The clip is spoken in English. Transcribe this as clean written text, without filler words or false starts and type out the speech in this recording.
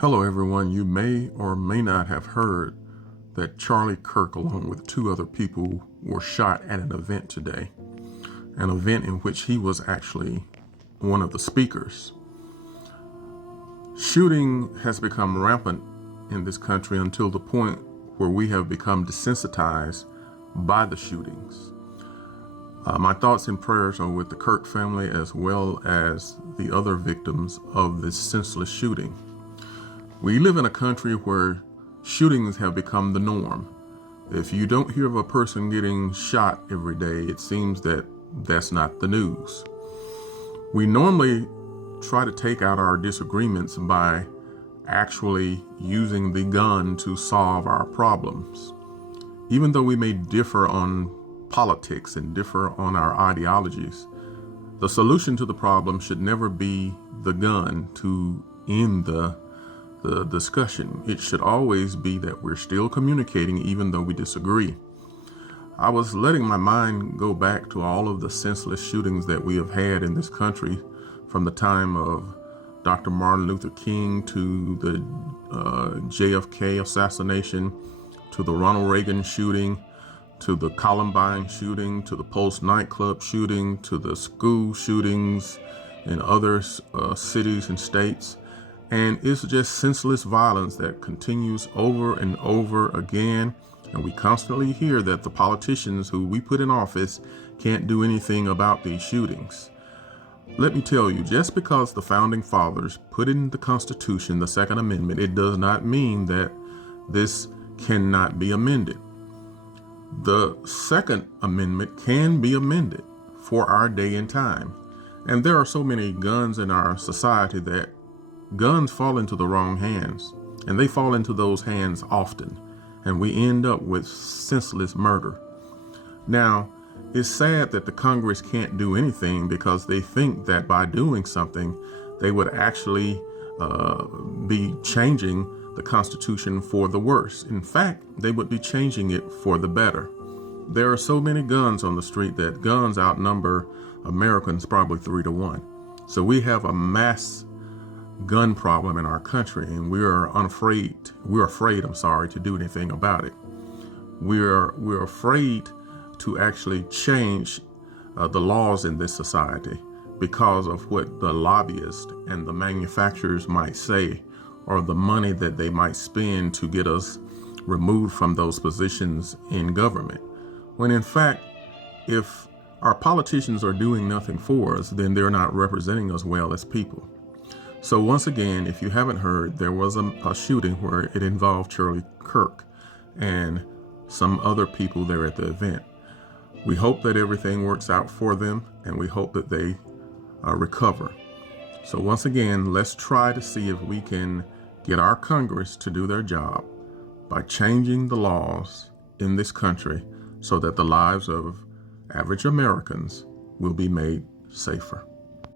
Hello everyone, you may or may not have heard that Charlie Kirk along with two other people were shot at an event today. An event in which he was actually one of the speakers. Shooting has become rampant in this country until the point where we have become desensitized by the shootings. My thoughts and prayers are with the Kirk family as well as the other victims of this senseless shooting. We live in a country where shootings have become the norm. If you don't hear of a person getting shot every day, it seems that that's not the news. We normally try to take out our disagreements by actually using the gun to solve our problems. Even though we may differ on politics and differ on our ideologies, the solution to the problem should never be the gun to end the discussion. It should always be that we're still communicating even though we disagree. I was letting my mind go back to all of the senseless shootings that we have had in this country from the time of Dr. Martin Luther King to the JFK assassination, to the Ronald Reagan shooting, to the Columbine shooting, to the Pulse nightclub shooting, to the school shootings in other cities and states. And it's just senseless violence that continues over and over again. And we constantly hear that the politicians who we put in office can't do anything about these shootings. Let me tell you, just because the founding fathers put in the Constitution, the Second Amendment, it does not mean that this cannot be amended. The Second Amendment can be amended for our day and time. And there are so many guns in our society that guns fall into the wrong hands, and they fall into those hands often, and we end up with senseless murder. Now, it's sad that the Congress can't do anything because they think that by doing something, they would actually be changing the Constitution for the worse. In fact, they would be changing it for the better. There are so many guns on the street that guns outnumber Americans probably 3-1. So we have a mass gun problem in our country, and we're afraid to do anything about it. We're afraid to actually change the laws in this society because of what the lobbyists and the manufacturers might say, or the money that they might spend to get us removed from those positions in government. When in fact, if our politicians are doing nothing for us, then they're not representing us well as people. So once again, if you haven't heard, there was a shooting where it involved Charlie Kirk and some other people there at the event. We hope that everything works out for them, and we hope that they recover. So once again, let's try to see if we can get our Congress to do their job by changing the laws in this country so that the lives of average Americans will be made safer.